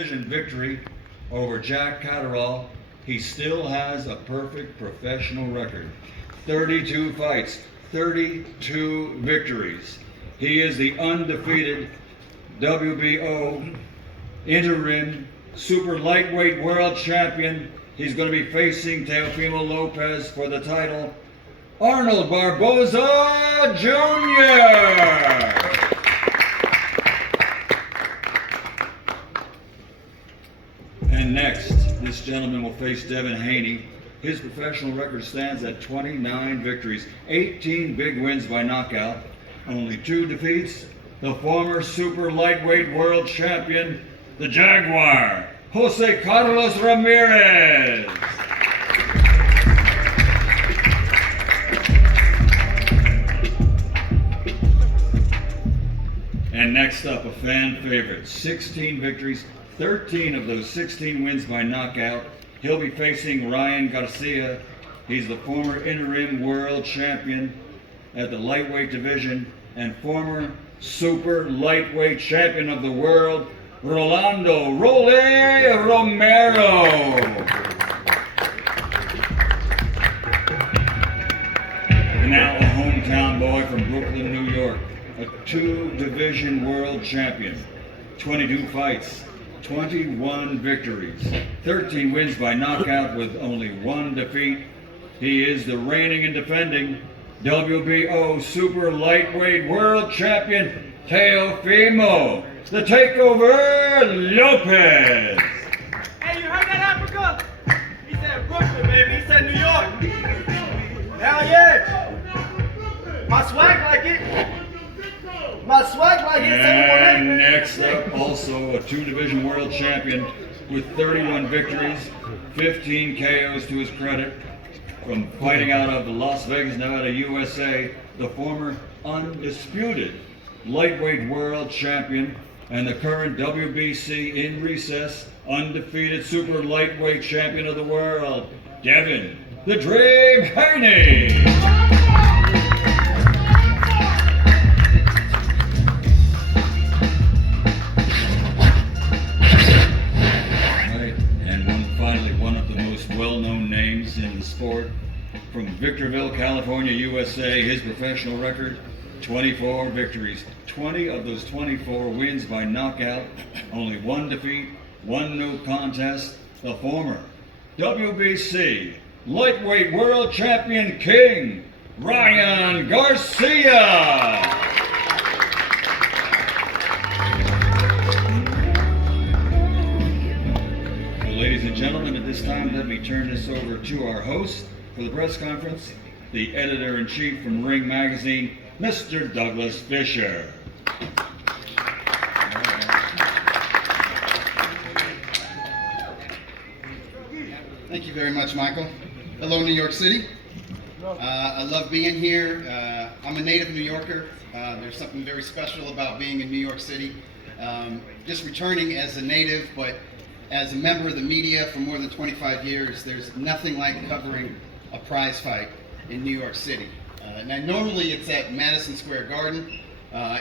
Decision victory over Jack Catterall, he still has a perfect professional record. 32 fights, 32 victories. He is the undefeated WBO interim super lightweight world champion. He's going to be facing Teofimo Lopez for the title. Arnold Barboza Jr. And next, this gentleman will face Devin Haney. His professional record stands at 29 victories, 18 big wins by knockout, only 2 defeats. The former super lightweight world champion, the Jaguar, Jose Carlos Ramirez. And next up, a fan favorite, 16 victories, 13 of those 16 wins by knockout. He'll be facing Garcia. He's the former interim world champion at the lightweight division and former super lightweight champion of the world, Rolando Romero. And now a hometown boy from Brooklyn, New York, a 2-division world champion, 22 fights, 21 victories, 13 wins by knockout with only 1 defeat. He is the reigning and defending WBO super lightweight world champion, Teofimo, the takeover Lopez. Hey, you heard that, Africa? He said Brooklyn, baby. He said New York. Hell yeah. My swag like it. My swag like it. And next up, also a 2-division world champion with 31 victories, 15 KOs to his credit, from fighting out of Las Vegas, Nevada, USA, the former undisputed lightweight world champion and the current WBC in recess undefeated super lightweight champion of the world, Devin, the Dream Haney. Well-known names in the sport. From Victorville, California, USA, his professional record, 24 victories. 20 of those 24 wins by knockout, only 1 defeat, 1 no contest. The former WBC lightweight world champion king, Garcia. Ladies and gentlemen, at this time, let me turn this over to our host for the press conference, the editor-in-chief from Ring Magazine, Mr. Douglas Fisher. Thank you very much, Michael. Hello, New York City. I love being here. I'm a native New Yorker. There's something very special about being in New York City. Just returning as a native, but as a member of the media for more than 25 years, there's nothing like covering a prize fight in New York City. Now, normally it's at Madison Square Garden.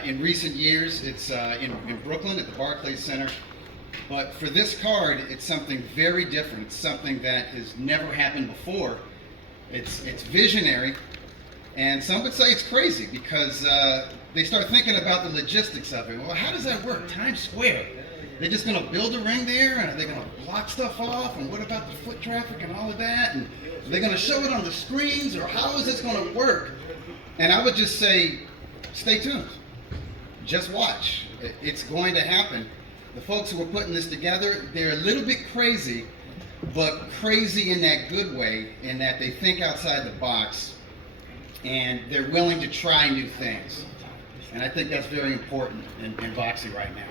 In recent years, it's in Brooklyn at the Barclays Center. But for this card, it's something very different. It's something that has never happened before. It's visionary, and some would say it's crazy because they start thinking about the logistics of it. Well, how does that work? Times Square. They're just going to build a ring there, and are they going to block stuff off? And what about the foot traffic and all of that? And are they going to show it on the screens, or how is this going to work? And I would just say, stay tuned. Just watch. It's going to happen. The folks who are putting this together, they're a little bit crazy, but crazy in that good way, in that they think outside the box, and they're willing to try new things. And I think that's very important in boxing right now.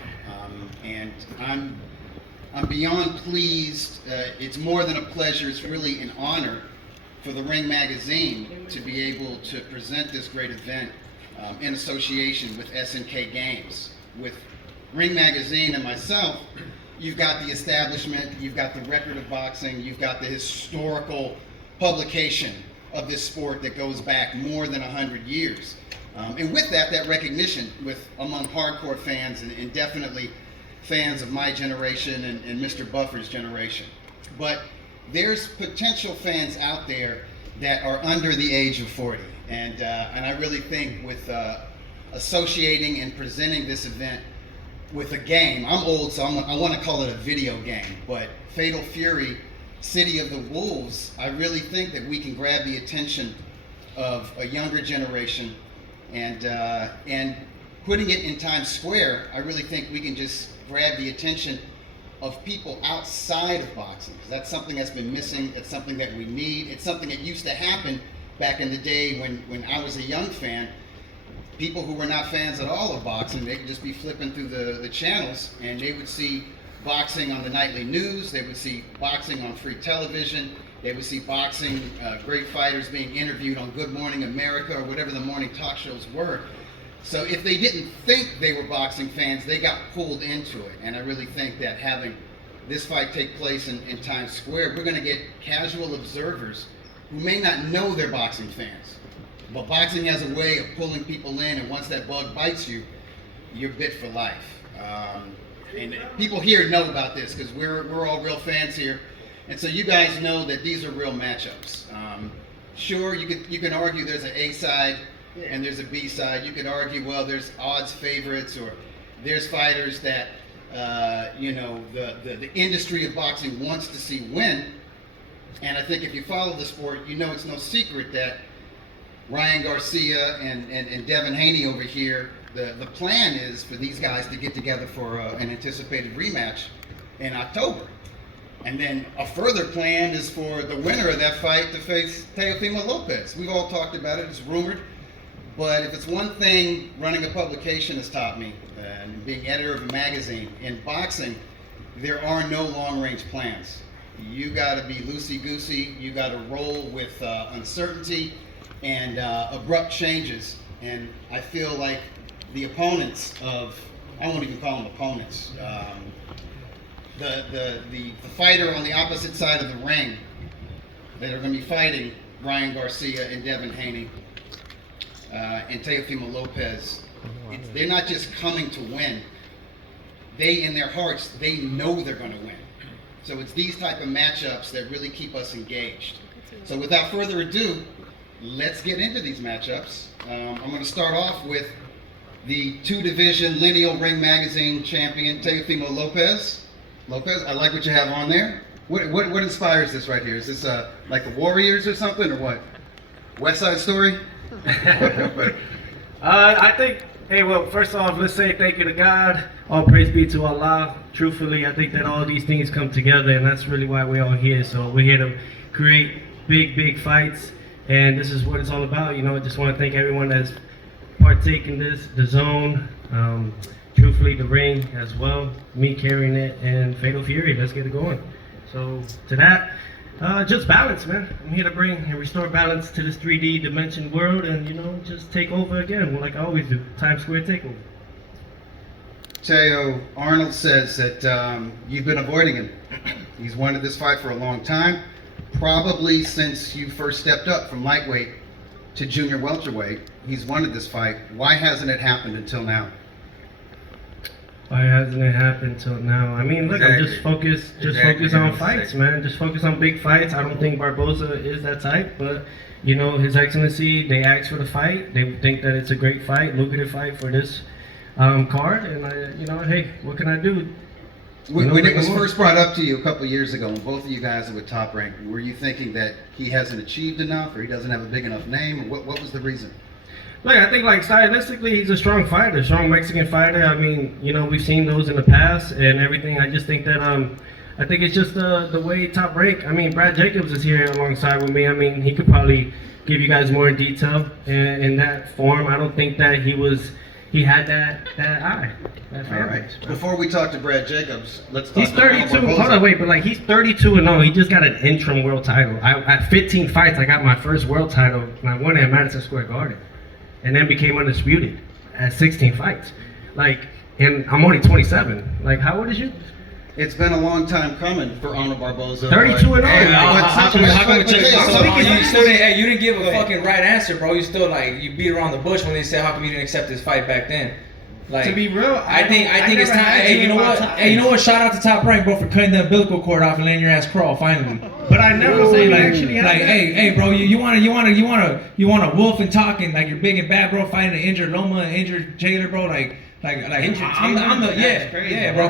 And I'm beyond pleased. It's more than a pleasure. It's really an honor for the Ring Magazine to be able to present this great event in association with SNK Games. With Ring Magazine and myself, you've got the establishment, you've got the record of boxing, you've got the historical publication of this sport that goes back more than 100 years. And with that recognition among hardcore fans and definitely fans of my generation and Mr. Buffer's generation. But there's potential fans out there that are under the age of 40. And I really think with associating and presenting this event with a game, I'm old, so I want to call it a video game, but Fatal Fury, City of the Wolves, I really think that we can grab the attention of a younger generation, and putting it in Times Square, I really think we can just grab the attention of people outside of boxing. 'Cause that's something that's been missing. It's something that we need. It's something that used to happen back in the day when I was a young fan. People who were not fans at all of boxing, they could just be flipping through the channels and they would see boxing on the nightly news, they would see boxing on free television, they would see boxing, great fighters being interviewed on Good Morning America or whatever the morning talk shows were. So if they didn't think they were boxing fans, they got pulled into it. And I really think that having this fight take place in Times Square, we're going to get casual observers who may not know they're boxing fans. But boxing has a way of pulling people in, and once that bug bites you, you're bit for life. And people here know about this because we're all real fans here. And so you guys know that these are real matchups. Sure, you can argue there's an A side and there's a B side. You could argue, well, there's odds favorites, or there's fighters that the industry of boxing wants to see win. And I think if you follow the sport, you know it's no secret that Ryan Garcia and Devin Haney over here, the plan is for these guys to get together for an anticipated rematch in October. And then a further plan is for the winner of that fight to face Teofimo Lopez. We've all talked about it, it's rumored. But if it's one thing running a publication has taught me, and being editor of a magazine, in boxing, there are no long-range plans. You got to be loosey-goosey, you got to roll with uncertainty and abrupt changes. And I feel like the opponents of, I won't even call them opponents, the fighter on the opposite side of the ring that are going to be fighting Ryan Garcia and Devin Haney and Teofimo Lopez, they're not just coming to win. They, in their hearts, they know they're going to win. So it's these type of matchups that really keep us engaged. So without further ado, let's get into these matchups. I'm going to start off with the two-division lineal ring magazine champion, Teofimo Lopez. Lopez, I like what you have on there. What inspires this right here? Is this like the Warriors or something, or what? West Side Story? I think, hey, well, first off, let's say thank you to God. All praise be to Allah. Truthfully, I think that all these things come together, and that's really why we're all here. So we're here to create big fights, and this is what it's all about. You know, I just want to thank everyone that's partaken in this, the zone, truthfully, the ring as well, me carrying it, and Fatal Fury. Let's get it going. So to that, just balance, man. I'm here to bring and restore balance to this 3D dimension world, and just take over again, like I always do. Times Square takeover. Teo, Arnold says that you've been avoiding him. He's wanted this fight for a long time, probably since you first stepped up from lightweight to junior welterweight. He's wanted this fight. Why hasn't it happened until now? Why hasn't it happened till now? I mean, look, I'm just focus on fights, man. Just focus on big fights. I don't think Barboza is that type, but His Excellency, they asked for the fight. They think that it's a great fight, lucrative fight for this card, and hey, what can I do? When it was first brought up to you a couple of years ago, when both of you guys were top ranked, were you thinking that he hasn't achieved enough, or he doesn't have a big enough name, or what was the reason? Look, I think stylistically, he's a strong fighter, strong Mexican fighter. I mean, we've seen those in the past and everything. I just think that I think it's just the way top rank. I mean, Brad Jacobs is here alongside with me. I mean, he could probably give you guys more detail in that form. I don't think that he had that eye. All right. Before we talk to Brad Jacobs, let's talk. He's 32. Hold on, wait, but he's 32-0. He just got an interim world title. At 15 fights, I got my first world title, and I won it at Madison Square Garden, and then became undisputed at 16 fights. And I'm only 27. How old is you? It's been a long time coming for Arnold Barboza. 32-0. You didn't give a fucking right answer, bro. You still you beat around the bush when they said how come you didn't accept this fight back then. Like, To be real, I think it's time. Hey, you know what? Hey, you know what? Shout out to Top Rank, bro, for cutting the umbilical cord off and letting your ass crawl finally. But I never Say like, actually had that. hey, bro, you want a wolf and talking like you're big and bad, bro, fighting an injured Loma, an injured jailer, bro, like. I'm the yeah, bro.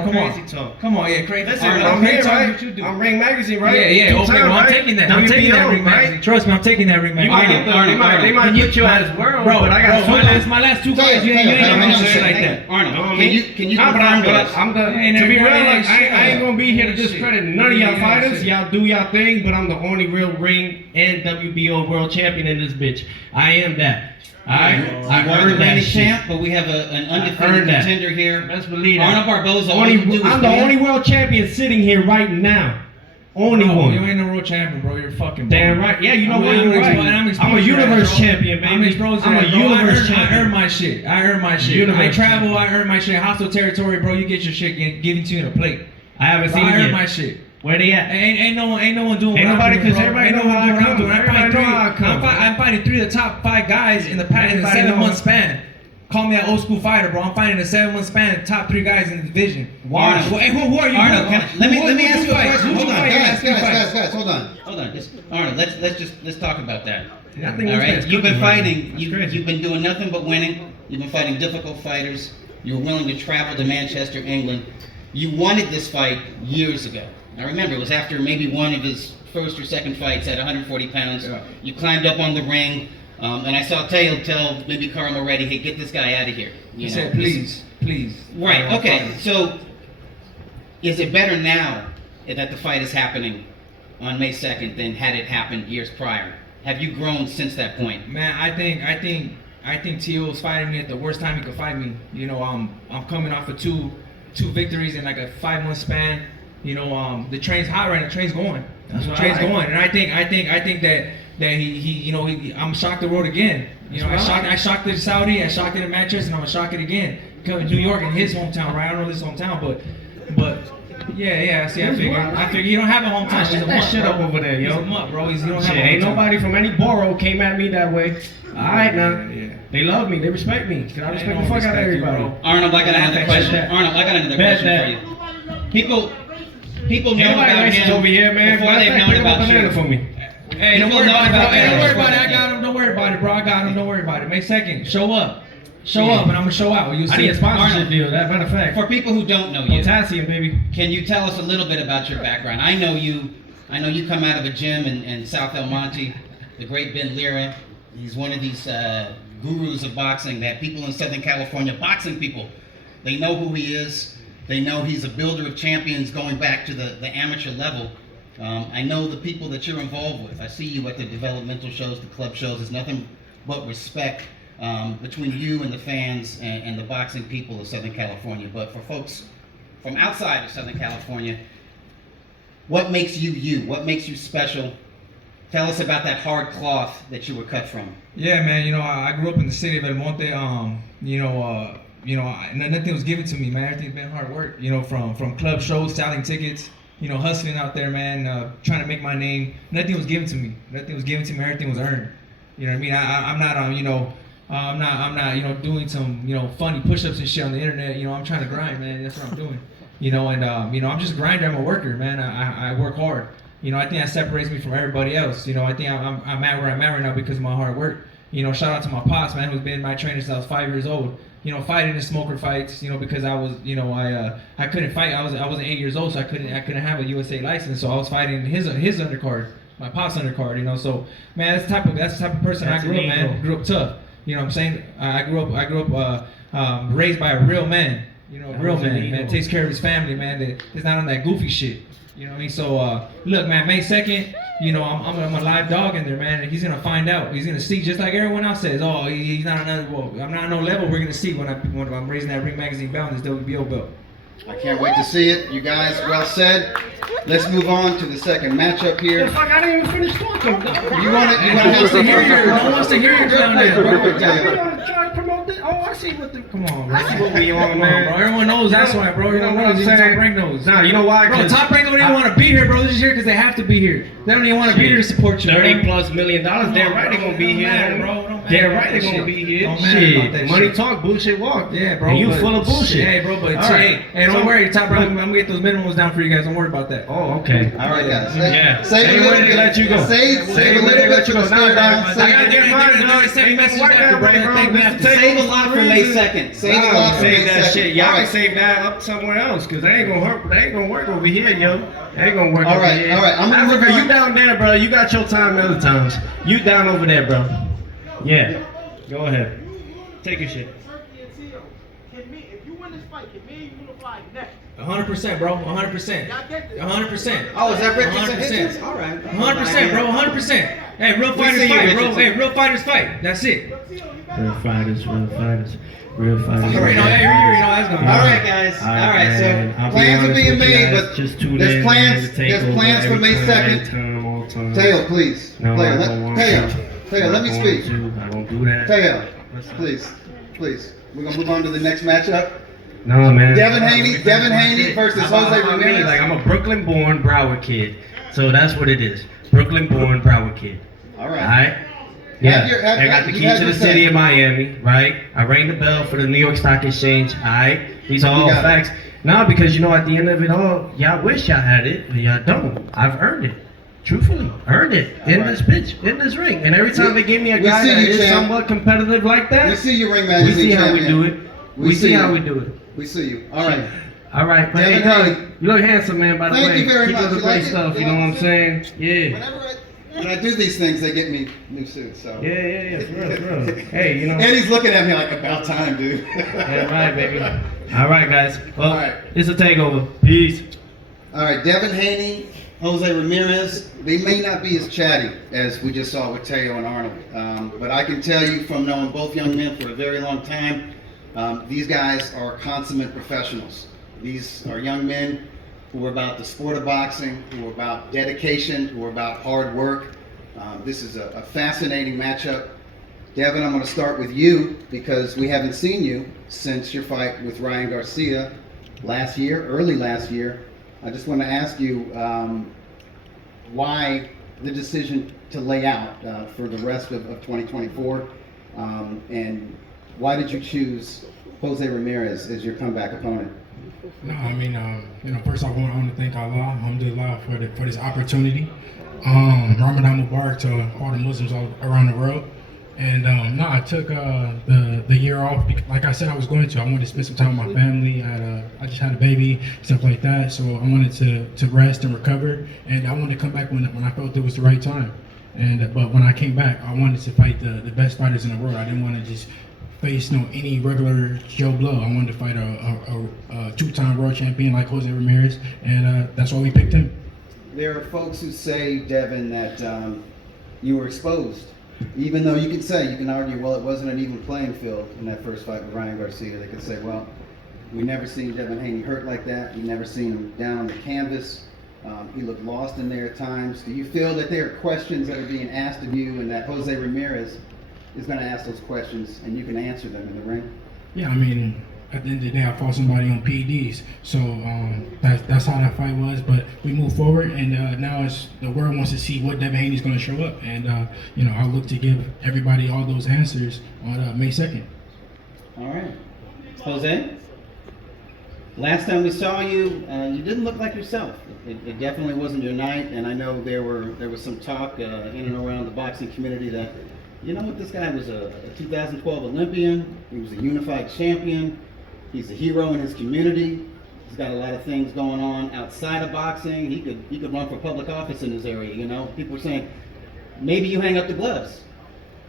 Come on, yeah, crazy. Listen, Arnold, I'm okay, here, tell me right? what you do. I'm Ring Magazine, right? Yeah. Two Okay, time, well, I'm right? taking that. I'm taking that WBO, Ring magazine. right? Trust me, I'm taking that Ring You magazine. might, they might put you as world, Bro, but I got my last two fights, you ain't even mentioned shit like that. Arnold, can you Nah, but confirm this? I'm the. Ain't To be real, ain't like, shit. I ain't gonna be here to Ain't shit. discredit none of y'all Ain't fighters. shit. Y'all do y'all thing, but I'm the only real ring and WBO world champion in this bitch. I am that. Alright, You I are the earned that reigning shit. champ, but we have an undefeated earned that. contender here. Best believe that. Arnold Barboza. All you do is I'm the win. only world champion sitting here right now. Only Bro, one. you ain't no world champion, bro. You're fucking Damn bum. right. Yeah, you know what? I'm You're right. exposed I'm a to that, universe bro. champion, baby. I'm exposed to I'm that, a bro. universe I champion. earn my shit. Universe I travel. champion. I earn my shit. Hostile territory, bro. You get your shit given to you in a plate. I haven't Bro, seen I it earn yet. my shit. Where they at? Ain't no one doing Ain't what nobody, I'm doing, 'cause bro. everybody Ain't know no one how I doing what I'm come. doing. Everybody know how I come. I'm fighting 3 of the top 5 guys in the Everybody 7-month know. span. Call me an old school fighter, bro. I'm fighting a 7-month span, top 3 guys in the division. Arnold. Hey, who are you? Arnold, let me ask you a fight? question. Who Hold you on, fighting? Guys, hold on. Hold on, Arnold. Let's talk about that. I think All this right, man's you've been cooking right fighting. now. You've been doing nothing but winning. You've been fighting difficult fighters. You were willing to travel to Manchester, England. You wanted this fight years ago. I remember it was after maybe one of his first or second fights at 140 pounds. Yeah. You climbed up on the ring, and I saw Teo tell maybe Carl already, "Hey, get this guy out of here." He know, said, this- please. Right. I don't Okay. fight. So, is it better now that the fight is happening on May 2nd than had it happened years prior? Have you grown since that point? Man, I think Teo's fighting me at the worst time he could fight me. You know, I'm coming off of two victories in like a 5-month span. You know, the train's hot right now. The train's going. That's The what train's I like. going, and I think that he I'm shocked the world again. You know, That's what I I shocked the Saudi, I shocked it in Manchester, and I'm gonna shock it again. Coming to New York in his hometown, right? I don't know this hometown, but yeah. See, I figure you don't have a hometown. Shut He's a that mutt, shit bro. up over there, yo. He's a mutt, bro. You don't Shit, have a ain't hometown. nobody from any borough came at me that way. Alright now. Yeah. They love me, they respect me. Cause I respect don't the fuck out of respect you, everybody. bro. Arnold, I got another Bet question. that. Arnold, I got another Bet question that. for you. People know Anybody about racist him over here, man. before they've known Bring up a about banana you. for me. Hey, don't People worry know about it, bro. about Hey, that. don't worry about it. I got him. Don't worry about it, bro. I got him. Don't worry about it. May 2nd, show up. Show up, and I'm gonna show out. You'll I see need a it. sponsorship Arnold. deal. That matter of fact. For people who don't know you, Potassium, baby. can you tell us a little bit about your background? I know you come out of a gym in South El Monte, the great Ben Lira. He's one of these gurus of boxing that people in Southern California, boxing people, they know who he is. They know he's a builder of champions going back to the amateur level. I know the people that you're involved with. I see you at the developmental shows, the club shows. There's nothing but respect between you and the fans and the boxing people of Southern California. But for folks from outside of Southern California, what makes you you? What makes you special? Tell us about that hard cloth that you were cut from. Yeah, man. You know, I grew up in the city of El Monte. Nothing was given to me, man. Everything's been hard work. You know, from club shows, selling tickets. You know, hustling out there, man. Trying to make my name. Nothing was given to me. Nothing was given to me. Everything was earned. You know what I mean? I'm not I'm not doing some funny push-ups and shit on the internet. I'm trying to grind, man. That's what I'm doing. I'm just a grinder. I'm a worker, man. I work hard. I think that separates me from everybody else. I think I'm at where I'm at right now because of my hard work. Shout out to my pops, man, who's been my trainer since I was 5 years old. Fighting in smoker fights, because I was, I couldn't fight. I wasn't 8 years old, so I couldn't have a USA license. So I was fighting his undercard, my pop's undercard. So man, that's the type of person I grew up, man. Grew up tough. You know what I'm saying? I grew up raised by a real man. A real man that takes care of his family, man. That is not on that goofy shit. You know what I mean? So look, man, May 2nd, I'm a live dog in there, man. And he's gonna find out. He's gonna see, just like everyone else says. Oh, he's not on another. Well, I'm not on no level. We're gonna see when I'm raising that Ring Magazine belt and this WBO belt. I can't wait to see it. You guys, well said. Let's move on to the second matchup here. Fuck, I didn't even finish talking. You want to No one wants to hear your clown ass, bro. Try to promote this. Oh, I see what the. Come on, bro. I see what we on, Come on, man. bro. Everyone knows that's why, bro. You know what I'm saying? Top Rank knows. Nah, you know why? Bro, Top Rank don't even want to be here, bro. They're just here because they have to be here. They don't even want to be here to support you, $30+ million. Damn right, they gonna be here, bro. Damn about right they're that gonna shit. be here. Don't matter about Shit, that money shit. talk, bullshit walk. Yeah, bro. And you but- full of bullshit. Hey, bro, but All hey, right. hey, don't So- worry, top, bro. I'm gonna get those minimums down for you guys. Don't worry about that. Oh, okay. All right, guys. Yeah. Save a Say little when they bit. let you go. Save Say a when little they bit let for you the go. stare down. I gotta get mine done. Send Ain't messages gonna work after, out bro. right, bro. Thank This you. the table. Save a lot for May 2nd. Save a lot for Save May that 2nd. shit. Y'all All can right. save that up somewhere else, cause they ain't gonna work. They ain't gonna work over here, yo. They ain't gonna work All over right, here. all right, I'm gonna move Africa, on. you down there, bro. You got your time other times. You down over there, bro. Yeah. Go ahead. Take your shit. If you win this fight, can me and you unify next? 100%, bro. 100%. 100%. Oh, is that Richardson? 100%. All right. 100%, bro. 100%. Hey, real We fighters see you, fight, bro. Richardson. Hey, real fighters fight. That's it. Real fighters, real fighters, real fighters. You already know. Hey, you already know that's going All on. right, guys. All All right, man. so I'll be plans are honest being with you made, guys. but just tune there's in, plans- man, to take there's over plans for every May time, 2nd. every time, all time. Teo, please. No, Player, I let don't want Teo, to. Teo, let me Not speak. going to. I don't do that. Teo, please. We're gonna move on to the next matchup. No, man. Devin Haney versus Jose I'm Ramirez. like, I'm a Brooklyn-born Broward kid, so that's what it is. Brooklyn-born Broward kid. All All right. right. Yeah. have- I got the you key have to your the city say. of Miami, right? I rang the bell for the New York Stock Exchange. All right. These are all You got it. facts. No, because you know, at the end of it all, y'all wish y'all had it, but y'all don't. I've earned it. Truthfully, earned it in right. this bitch, in this ring. And every time they give me a We guy see that you, is champ. somewhat competitive like that, We see you, Ring we Magazine see how we champion. do it. We We see see how you. we do it. We see you. All right. All right, but Devin hey, Haney. Doug, you look handsome, man. By the Thank way, you very keep much. up the You great like it? stuff. You You know like what I'm it? saying? Yeah. When I do these things, they get me new suits. So. Yeah, for real. Hey, you know. Eddie's looking at me like, about time, dude. Yeah, right, baby. All right, guys. Well, All right. it's a takeover. Peace. All right, Devin Haney, Jose Ramirez. They may not be as chatty as we just saw with Teo and Arnold, but I can tell you from knowing both young men for a very long time, these guys are consummate professionals. These are young men who are about the sport of boxing, who are about dedication, who are about hard work. This is a fascinating matchup. Devin, I'm going to start with you because we haven't seen you since your fight with Ryan Garcia early last year. I just want to ask you why the decision to lay out for the rest of 2024, and why did you choose Jose Ramirez as your comeback opponent? No, I mean, first off, I want to thank Allah, alhamdulillah, for this opportunity. Ramadan Mubarak to all the Muslims all around the world. And no, I took the year off. Like I said, I was going to. I wanted to spend some time with my family. I just had a baby, stuff like that. So I wanted to rest and recover. And I wanted to come back when I felt it was the right time. And but when I came back, I wanted to fight the best fighters in the world. I didn't want to just face any regular Joe Blow. I wanted to fight a two-time world champion like Jose Ramirez, and that's why we picked him. There are folks who say, Devin, that you were exposed. Even though you can argue, well, it wasn't an even playing field in that first fight with Ryan Garcia. They could say, well, we never seen Devin Haney hurt like that. We never seen him down on the canvas. He looked lost in there at times. Do you feel that there are questions that are being asked of you and that Jose Ramirez is going to ask those questions and you can answer them in the ring? Yeah, I mean, at the end of the day, I fought somebody on PEDs, so that's how that fight was. But we move forward, and now it's the world wants to see what Devin Haney's going to show up, and I'll look to give everybody all those answers on May 2nd. All right. Jose, last time we saw you, you didn't look like yourself. It definitely wasn't your night, and I know there was some talk in and around the boxing community that, you know what, this guy was a 2012 Olympian. He was a unified champion. He's a hero in his community. He's got a lot of things going on outside of boxing. He could run for public office in his area. You know, people were saying, maybe you hang up the gloves.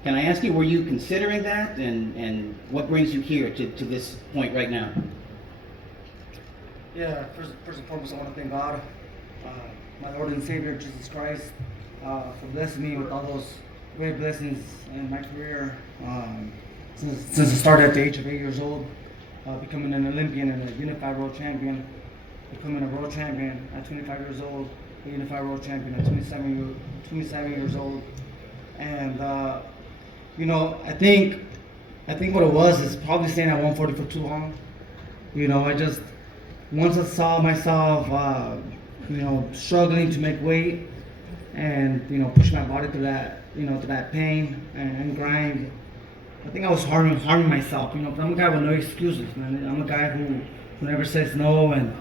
Can I ask you, were you considering that, and what brings you here to this point right now? Yeah, first and foremost, I want to thank God, my Lord and Savior, Jesus Christ, for blessing me with all those great blessings in my career. Since it started at the age of 8 years old, becoming an Olympian and a unified world champion, becoming a world champion at 25 years old, a unified world champion at 27 years old. And, I think what it was is probably staying at 140 for too long. Once I saw myself, struggling to make weight and, push my body through that, through that pain and grind, I think I was harming myself, you know. But I'm a guy with no excuses, man. I'm a guy who never says no, and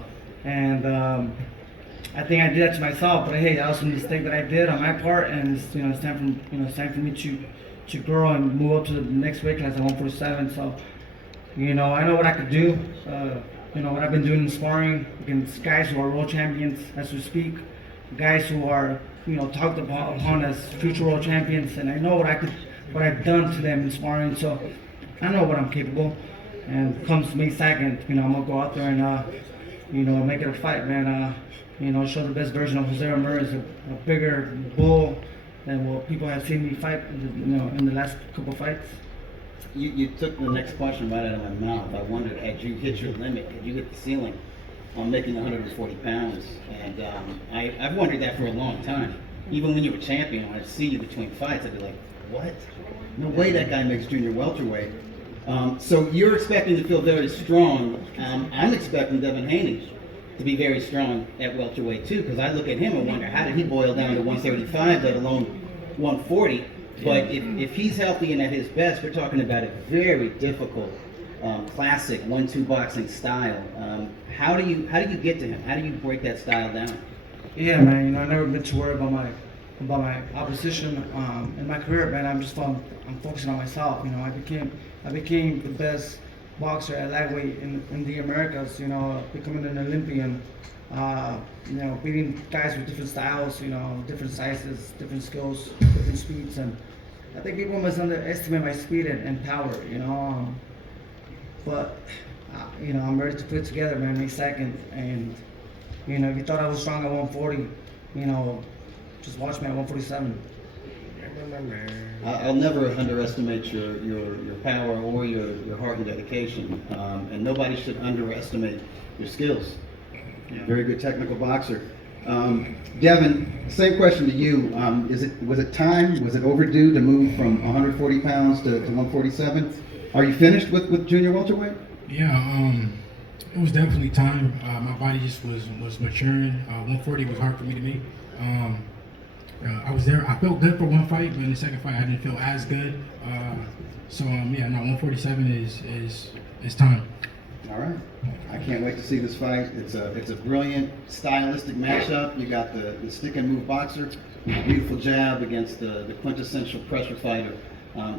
I think I did that to myself. But hey, that was a mistake that I did on my part, and it's, you know, it's time for me to grow and move up to the next weight class at 147. So, you know, I know what I could do. You know what I've been doing in sparring against guys who are world champions as we speak, guys who are, you know, talked upon as future world champions, and I know what I've done to them in sparring. So I know what I'm capable. And comes May 2nd, you know, I'm gonna go out there and you know, make it a fight, man. You know, show the best version of Jose Ramirez, a bigger bull than what people have seen me fight, you know, in the last couple fights. You took the next question right out of my mouth. I wondered, had you hit your limit? Had you hit the ceiling on making 140 pounds? And I've wondered that for a long time. Even when you were champion, when I'd see you between fights, I'd be like, what? No way that guy makes junior welterweight. So you're expecting to feel very strong. I'm expecting Devin Haney to be very strong at welterweight too, because I look at him and wonder, how did he boil down to 135, let alone 140? But if he's healthy and at his best, we're talking about a very difficult, classic 1-2 boxing style. How do you get to him? How do you break that style down? Yeah, man. You know, I've never been too worried about my opposition in my career, man. I'm focusing on myself. You know, I became the best boxer at lightweight in the Americas. You know, becoming an Olympian. You know, beating guys with different styles. You know, different sizes, different skills, different speeds, and I think people must underestimate my speed and power. You know, but you know, I'm ready to put it together, man. May 2nd, and you know, if you thought I was strong at 140, you know, just watch me at 147. I'll never underestimate your power or your heart and dedication, and nobody should underestimate your skills. Very good technical boxer. Devin, same question to you. Was it time? Was it overdue to move from 140 pounds to 147? Are you finished with junior welterweight? Yeah, it was definitely time. My body just was maturing. 140 was hard for me to make. I was there. I felt good for one fight, but in the second fight, I didn't feel as good. So yeah, no, 147 is time. All right. I can't wait to see this fight. It's a brilliant stylistic matchup. You got the stick and move boxer, beautiful jab against the quintessential pressure fighter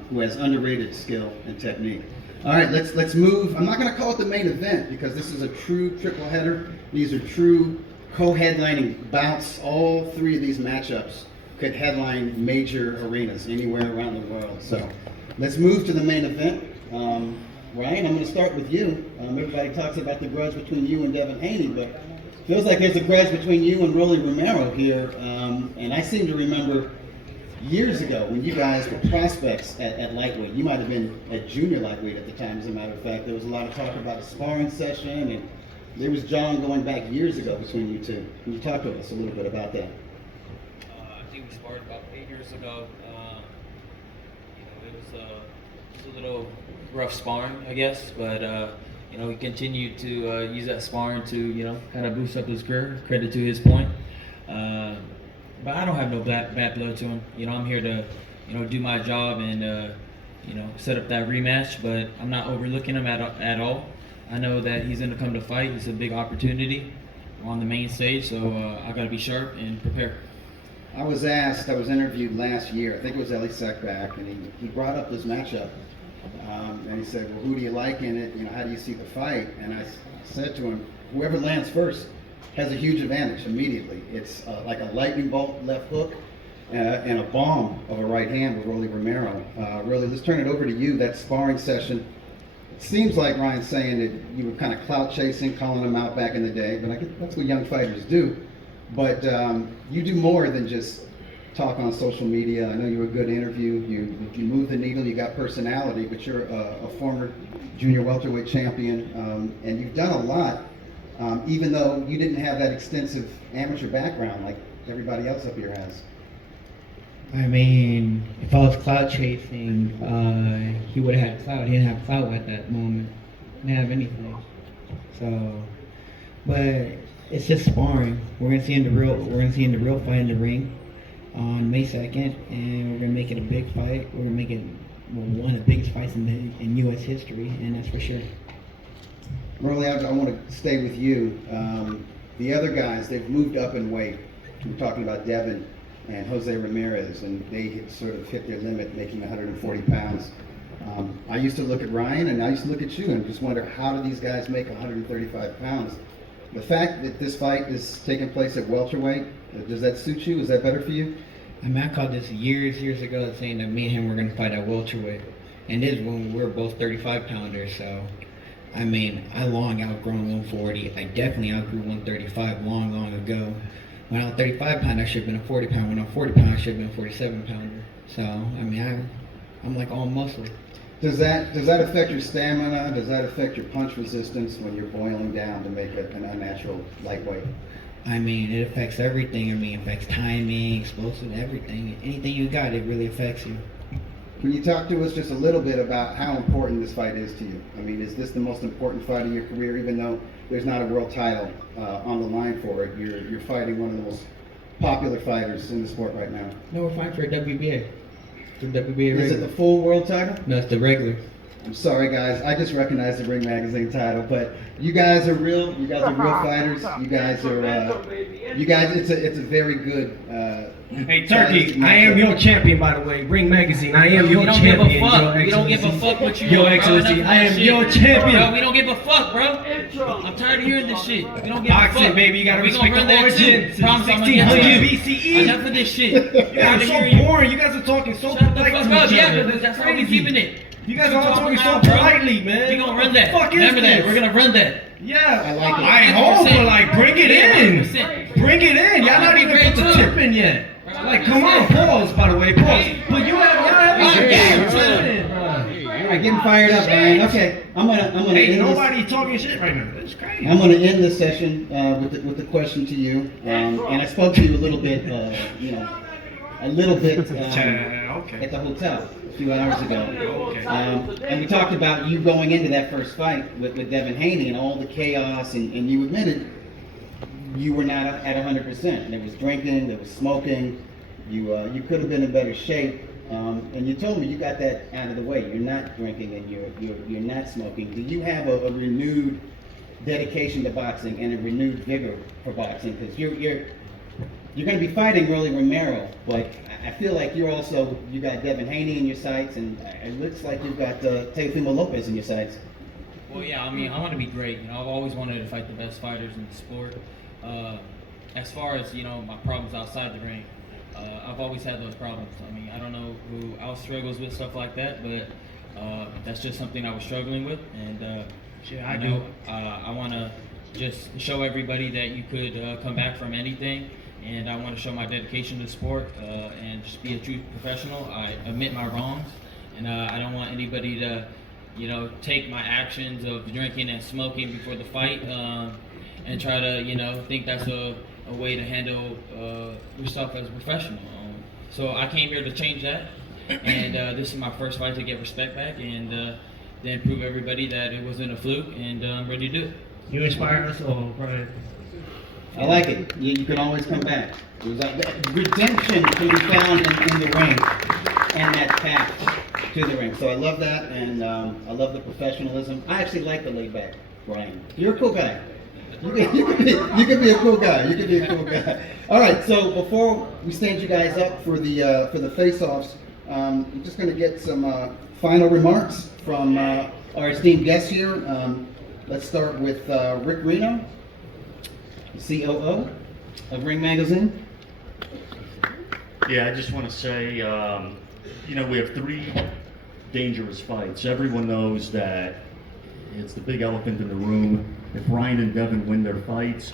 who has underrated skill and technique. All right, let's move. I'm not going to call it the main event because this is a true triple header. These are true co-headlining bouts. All three of these matchups could headline major arenas anywhere around the world. So let's move to the main event. Ryan, I'm going to start with you. Everybody talks about the grudge between you and Devin Haney, but it feels like there's a grudge between you and Rolly Romero here. And I seem to remember years ago when you guys were prospects at lightweight. You might have been at junior lightweight at the time, as a matter of fact. There was a lot of talk about a sparring session, and there was John going back years ago between you two. Can you talk to us a little bit about that? I think we sparred about 8 years ago. It was a little rough sparring, I guess, but we continued to use that sparring to kind of boost up his career. Credit to his point. But I don't have no bad blood to him. I'm here to do my job and set up that rematch. But I'm not overlooking him at all. I know that he's going to come to fight. It's a big opportunity on the main stage, so I got to be sharp and prepare. I was interviewed last year, I think it was Ellie Seckback, and he brought up this matchup. And he said, well, who do you like in it? How do you see the fight? And I said to him, whoever lands first has a huge advantage immediately. It's like a lightning bolt left hook and a bomb of a right hand with Rolly Romero. Rolly, let's turn it over to you. That sparring session, it seems like Ryan's saying that you were kind of clout chasing, calling him out back in the day, but I guess that's what young fighters do. But you do more than just talk on social media. I know you're a good interview. You move the needle. You got personality, but you're a former junior welterweight champion, and you've done a lot, even though you didn't have that extensive amateur background like everybody else up here has. I mean, if I was clout chasing, he would have had clout. He didn't have clout at that moment. He didn't have anything. So, but it's just sparring. We're gonna see in the real fight in the ring on May 2nd, and we're gonna make it a big fight. We're gonna make it one of the biggest fights in U.S. history, and that's for sure. Rolly, I want to stay with you. The other guys, they've moved up in weight. We're talking about Devin and Jose Ramirez, and they sort of hit their limit, making 140 pounds. I used to look at Ryan, and I used to look at you, and just wonder, how do these guys make 135 pounds? The fact that this fight is taking place at welterweight, does that suit you? Is that better for you? I mean, I called this years ago, saying that me and him were going to fight at welterweight. And this is when we were both 35 pounders, so, I mean, I long outgrown 140. I definitely outgrew 135 long ago. When I was 35 pounder, I should have been a 40 pounder. When I was 40 pounder, I should have been a 47 pounder. So, I mean, I'm like all muscle. Does that affect your stamina? Does that affect your punch resistance when you're boiling down to make an unnatural lightweight? I mean, it affects everything. I mean, it affects timing, explosive, everything. Anything you got, it really affects you. Can you talk to us just a little bit about how important this fight is to you? I mean, is this the most important fight of your career, even though there's not a world title on the line for it? You're fighting one of the most popular fighters in the sport right now. No, we're fighting for a WBA. The WBA regular. Is it the full world title? No, it's the regular. I'm sorry, guys. I just recognized the Ring Magazine title, but you guys are real. You guys are real fighters. You guys are. You guys, it's a very good. Hey, Turkey, I am your champion, by the way. Ring Magazine, I am your champion. We don't give a fuck what you Your want, bro. Excellency, I am Shit. your champion. Bro, we don't give a fuck, bro. I'm tired of hearing this shit. We don't give a Boxing, fuck. baby, you gotta We respect gonna run the that origin. too. Promise I'm gonna get 1600 to it. BCE. Enough of this shit. You guys are so boring. You guys are talking so Shut the polite fuck to up. each Yeah, other. because that's how we keeping it. You guys What are all talking so about, bro? politely, man. We gonna run that. What the fuck is Remember that. this? We're gonna run that. Yeah, I like it. I hope, but like, bring it in. 100%. Bring it in. Y'all not even put the tip in yet. Like, come on, pause, by the way, pause. But y'all have I'm getting fired up, man. Okay, I'm gonna Hey, end nobody talking shit right now. That's crazy. I'm gonna end this session with the question to you, and I spoke to you a little bit, at the hotel a few hours ago. And we talked about you going into that first fight with Devin Haney and all the chaos, and you admitted you were not at 100%. There was drinking, there was smoking. You could have been in better shape. And you told me you got that out of the way. You're not drinking and you're not smoking. Do you have a renewed dedication to boxing and a renewed vigor for boxing? Because you're going to be fighting really Romero, but I feel like you got Devin Haney in your sights, and it looks like you've got Teofimo Lopez in your sights. Well, yeah, I mean, I want to be great. You know, I've always wanted to fight the best fighters in the sport. As far as, my problems outside the ring, I've always had those problems. I mean, I don't know who else struggles with stuff like that, but that's just something I was struggling with. And, I want to just show everybody that you could come back from anything. And I want to show my dedication to the sport and just be a true professional. I admit my wrongs, and I don't want anybody to, take my actions of drinking and smoking before the fight and try to, think that's a way to handle yourself as a professional. So I came here to change that, and this is my first fight to get respect back and then prove everybody that it wasn't a fluke, and I'm ready to do it. You inspire us all, Brian. I like it. You can always come back. Redemption can be found in the ring and that path to the ring. So I love that, and I love the professionalism. I actually like the laid back, Brian. You're a cool guy. You can be a cool guy. You can be a cool guy. All right. So before we stand you guys up for the face-offs, I'm just going to get some final remarks from our esteemed guests here. Let's start with Rick Reno, COO of Ring Magazine. Yeah, I just want to say, we have 3 dangerous fights. Everyone knows that it's the big elephant in the room. If Ryan and Devin win their fights,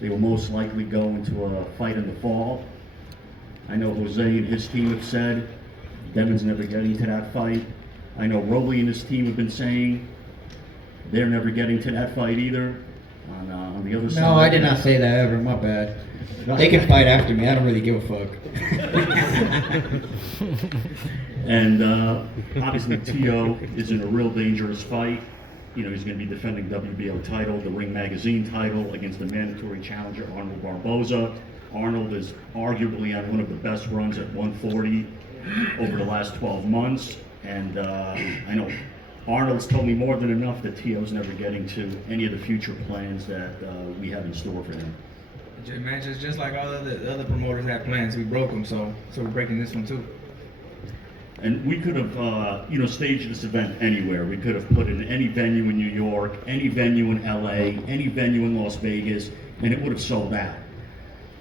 they will most likely go into a fight in the fall. I know Jose and his team have said Devin's never getting to that fight. I know Rolly and his team have been saying they're never getting to that fight either. On the other side. No, I did not say that ever. My bad. They can fight after me. I don't really give a fuck. And obviously Tio is in a real dangerous fight. He's going to be defending WBO title, the Ring Magazine title, against the mandatory challenger Arnold Barboza. Arnold is arguably on one of the best runs at 140 over the last 12 months. And I know Arnold's told me more than enough that Teo's never getting to any of the future plans that we have in store for him. Man, just like all the other promoters had plans, we broke them, so we're breaking this one too. And we could have, staged this event anywhere. We could have put it in any venue in New York, any venue in LA, any venue in Las Vegas, and it would have sold out.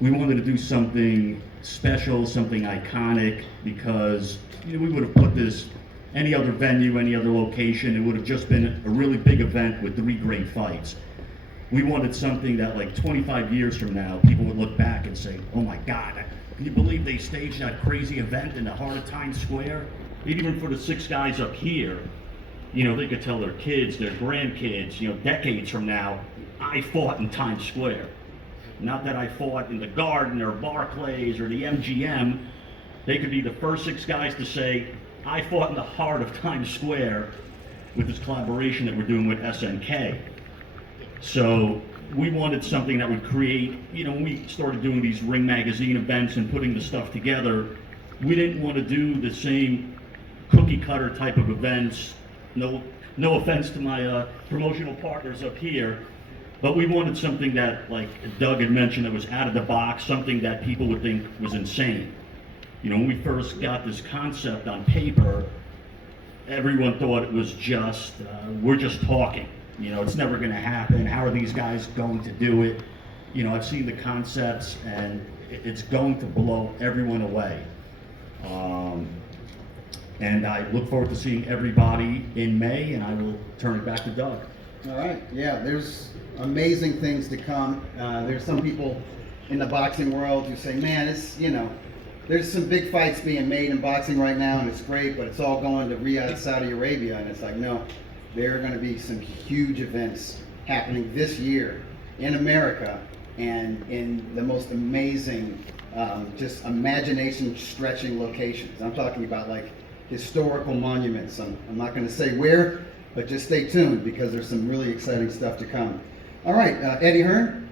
We wanted to do something special, something iconic, because we would have put this any other venue, any other location. It would have just been a really big event with 3 great fights. We wanted something that, like 25 years from now, people would look back and say, "Oh my God, can you believe they staged that crazy event in the heart of Times Square?" Even for the 6 guys up here, they could tell their kids, their grandkids, decades from now, I fought in Times Square. Not that I fought in the Garden or Barclays or the MGM. They could be the first 6 guys to say, I fought in the heart of Times Square with this collaboration that we're doing with SNK. So we wanted something that would create, when we started doing these Ring Magazine events and putting the stuff together, we didn't want to do the same cookie cutter type of events. No offense to my promotional partners up here, but we wanted something that, like Doug had mentioned, that was out of the box, something that people would think was insane. When we first got this concept on paper, everyone thought it was just, we're just talking. It's never going to happen. How are these guys going to do it? I've seen the concepts, and it's going to blow everyone away. And I look forward to seeing everybody in May, and I will turn it back to Doug. All right, yeah, there's amazing things to come. There's some people in the boxing world who say, man, there's some big fights being made in boxing right now, and it's great, but it's all going to Riyadh, Saudi Arabia, and it's like, no, there are going to be some huge events happening this year in America, and in the most amazing, just imagination-stretching locations. I'm talking about like historical monuments. I'm not going to say where, but just stay tuned, because there's some really exciting stuff to come. All right, Eddie Hearn,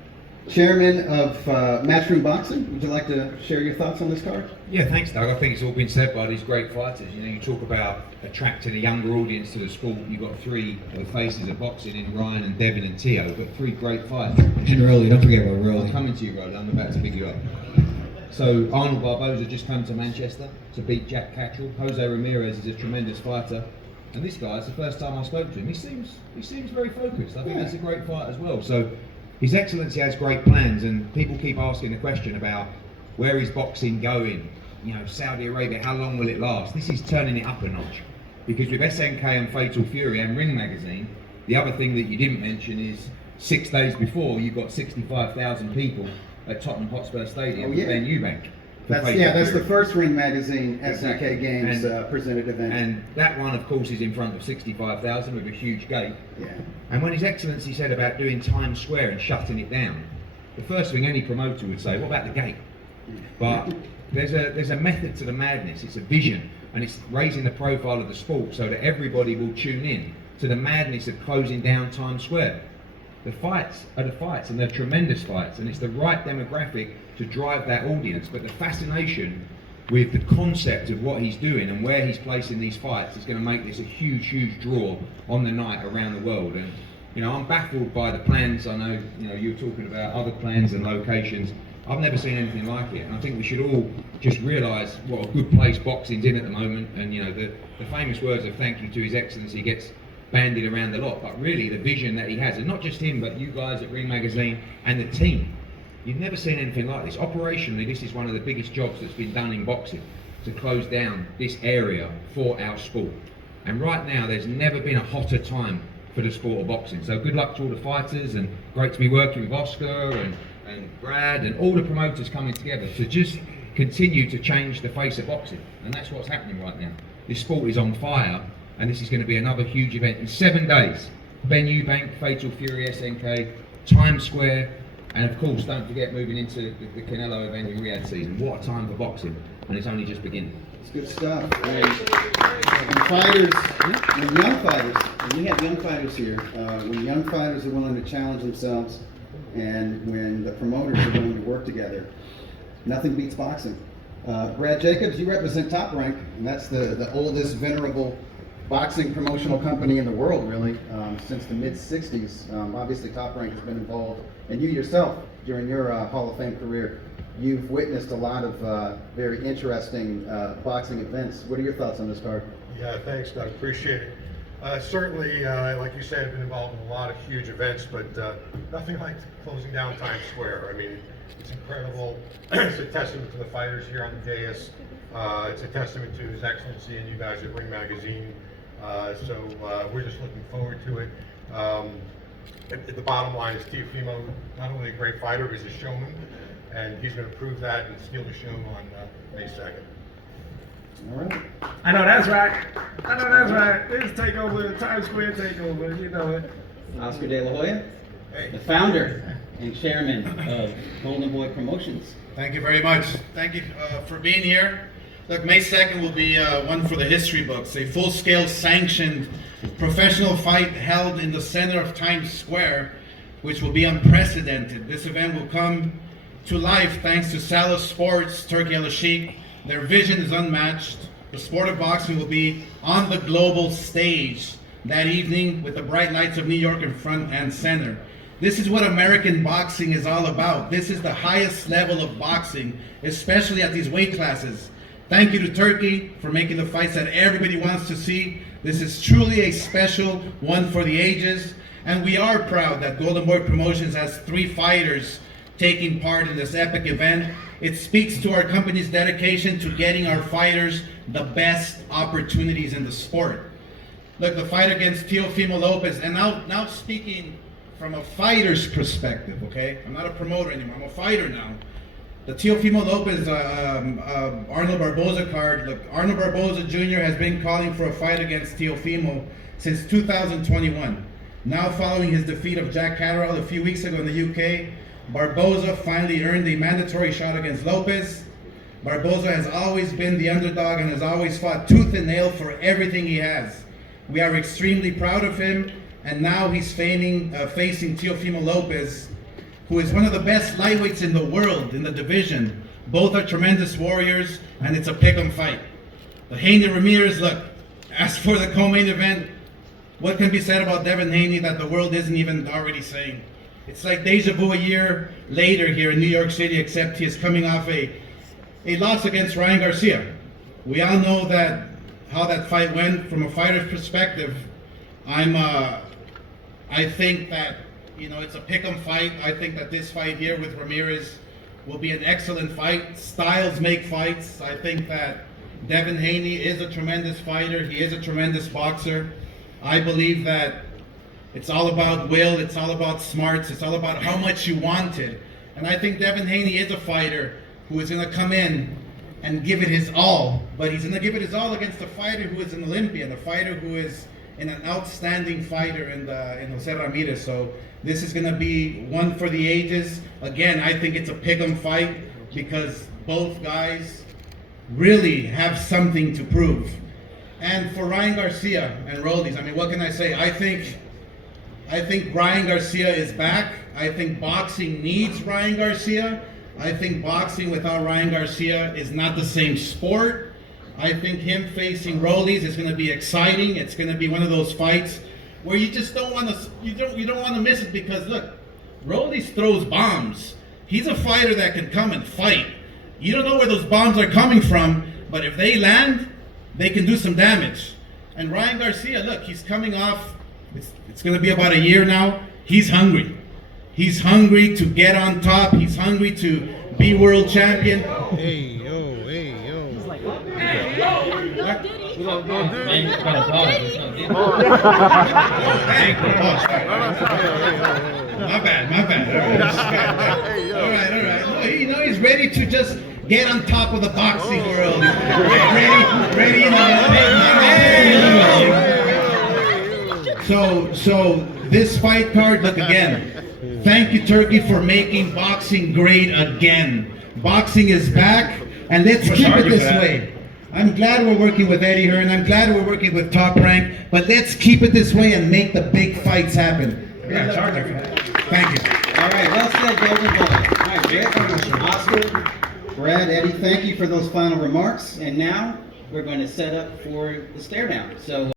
Chairman of Matchroom Boxing, would you like to share your thoughts on this card? Yeah, thanks, Doug. I think it's all been said by these great fighters. You talk about attracting a younger audience to the sport. You've got 3 of the faces of boxing in Ryan and Devin and Teo, but 3 great fighters. And Rolly, don't forget about Rolly. I'm coming to you, Rolly. I'm about to pick you up. So Arnold Barboza just come to Manchester to beat Jack Cattrall. Jose Ramirez is a tremendous fighter. And this guy, it's the first time I spoke to him. He seems very focused. I think that's a great fight as well. So His Excellency has great plans, and people keep asking the question about where is boxing going? Saudi Arabia, how long will it last? This is turning it up a notch. Because with SNK and Fatal Fury and Ring Magazine, the other thing that you didn't mention is 6 days before, you've got 65,000 people at Tottenham Hotspur Stadium with Ben Eubank. That's the first Ring Magazine SNK Games presented event. And that one, of course, is in front of 65,000 with a huge gate. Yeah. And when His Excellency said about doing Times Square and shutting it down, the first thing any promoter would say, what about the gate? But there's a method to the madness. It's a vision, and it's raising the profile of the sport so that everybody will tune in to the madness of closing down Times Square. The fights are the fights, and they're tremendous fights, and it's the right demographic to drive that audience. But the fascination with the concept of what he's doing and where he's placing these fights is going to make this a huge, huge draw on the night around the world. And I'm baffled by the plans. I know you're talking about other plans and locations. I've never seen anything like it, and I think we should all just realise what a good place boxing's in at the moment. And the famous words of thank you to His Excellency gets bandied around a lot, but really the vision that he has, and not just him, but you guys at Ring Magazine and the team, you've never seen anything like this. Operationally, this is one of the biggest jobs that's been done in boxing, to close down this area for our sport. And right now, there's never been a hotter time for the sport of boxing. So good luck to all the fighters, and great to be working with Oscar and Brad and all the promoters coming together to just continue to change the face of boxing. And that's what's happening right now. This sport is on fire, and this is going to be another huge event in 7 days. Ben Eubank, Fatal Fury, SNK, Times Square, and of course, don't forget moving into the Canelo event in Riyadh season. What a time for boxing, and it's only just beginning. It's good stuff. When fighters, when young fighters, and we have young fighters here, when young fighters are willing to challenge themselves, and when the promoters are willing to work together, nothing beats boxing. Brad Jacobs, you represent Top Rank, and that's the oldest venerable boxing promotional company in the world, really, since the mid-'60s. Obviously, Top Rank has been involved, and you yourself, during your Hall of Fame career, you've witnessed a lot of very interesting boxing events. What are your thoughts on this card? Yeah, thanks, Doug. Appreciate it. Certainly, like you said, I've been involved in a lot of huge events, but nothing like closing down Times Square. I mean, it's incredible. It's a testament to the fighters here on the dais. It's a testament to His Excellency and you guys at Ring Magazine. So we're just looking forward to it. The bottom line is Teofimo, not only a great fighter, but he's a showman, and he's going to prove that and steal the show on May 2nd. All right. I know that's right. I know that's right. It's takeover, Times Square takeover. You know it. Oscar De La Hoya, the founder and chairman of Golden Boy Promotions. Thank you very much. Thank you for being here. Look, May 2nd will be one for the history books, a full-scale sanctioned professional fight held in the center of Times Square, which will be unprecedented. This event will come to life thanks to Salah Sports, Turkey Al-Sheikh. Their vision is unmatched. The sport of boxing will be on the global stage that evening with the bright lights of New York in front and center. This is what American boxing is all about. This is the highest level of boxing, especially at these weight classes. Thank you to Turkey for making the fights that everybody wants to see. This is truly a special one for the ages. And we are proud that Golden Boy Promotions has 3 fighters taking part in this epic event. It speaks to our company's dedication to getting our fighters the best opportunities in the sport. Look, the fight against Teofimo Lopez, and now speaking from a fighter's perspective, okay? I'm not a promoter anymore, I'm a fighter now. The Teofimo Lopez, Arnold Barboza card, look, Arnold Barboza Jr. has been calling for a fight against Teofimo since 2021. Now following his defeat of Jack Catterall a few weeks ago in the UK, Barboza finally earned a mandatory shot against Lopez. Barboza has always been the underdog and has always fought tooth and nail for everything he has. We are extremely proud of him, and now he's facing Teofimo Lopez, who is one of the best lightweights in the world in the division. Both are tremendous warriors, and it's a pick'em fight. The Haney Ramirez, look, as for the co-main event, what can be said about Devin Haney that the world isn't even already saying? It's like deja vu a year later here in New York City, except he is coming off a loss against Ryan Garcia. We all know that how that fight went from a fighter's perspective. I think that, you know, it's a pick'em fight. I think that this fight here with Ramirez will be an excellent fight. Styles make fights. I think that Devin Haney is a tremendous fighter. He is a tremendous boxer. I believe that it's all about will, it's all about smarts, it's all about how much you want it. And I think Devin Haney is a fighter who is going to come in and give it his all, but he's going to give it his all against a fighter who is an Olympian, a fighter who is an outstanding fighter in Jose Ramirez. So this is going to be one for the ages. Again, I think it's a pick'em fight because both guys really have something to prove. And for Ryan Garcia and Roldies, I mean, what can I say? I think Ryan Garcia is back. I think boxing needs Ryan Garcia. I think boxing without Ryan Garcia is not the same sport. I think him facing Roldies is going to be exciting. It's going to be one of those fights where you just don't want to you don't want to miss it because look, Roldies throws bombs. He's a fighter that can come and fight. You don't know where those bombs are coming from, but if they land, they can do some damage. And Ryan Garcia, look, he's coming off. It's going to be about a year now. He's hungry. He's hungry to get on top. He's hungry to be world champion. Hey, yo, hey, yo. He's like, hey, yo, My bad. All right. No, you know, he's ready to just get on top of the boxing world. Ready, you know. So this fight card, look again. Thank you, Turkey, for making boxing great again. Boxing is back, and let's keep it this way. I'm glad we're working with Eddie Hearn. I'm glad we're working with Top Rank, but let's keep it this way and make the big fights happen. Thank you. All right, well said, Golden Boy. All right, Oscar. Brad, Eddie, thank you for those final remarks. And now we're going to set up for the stare down. So.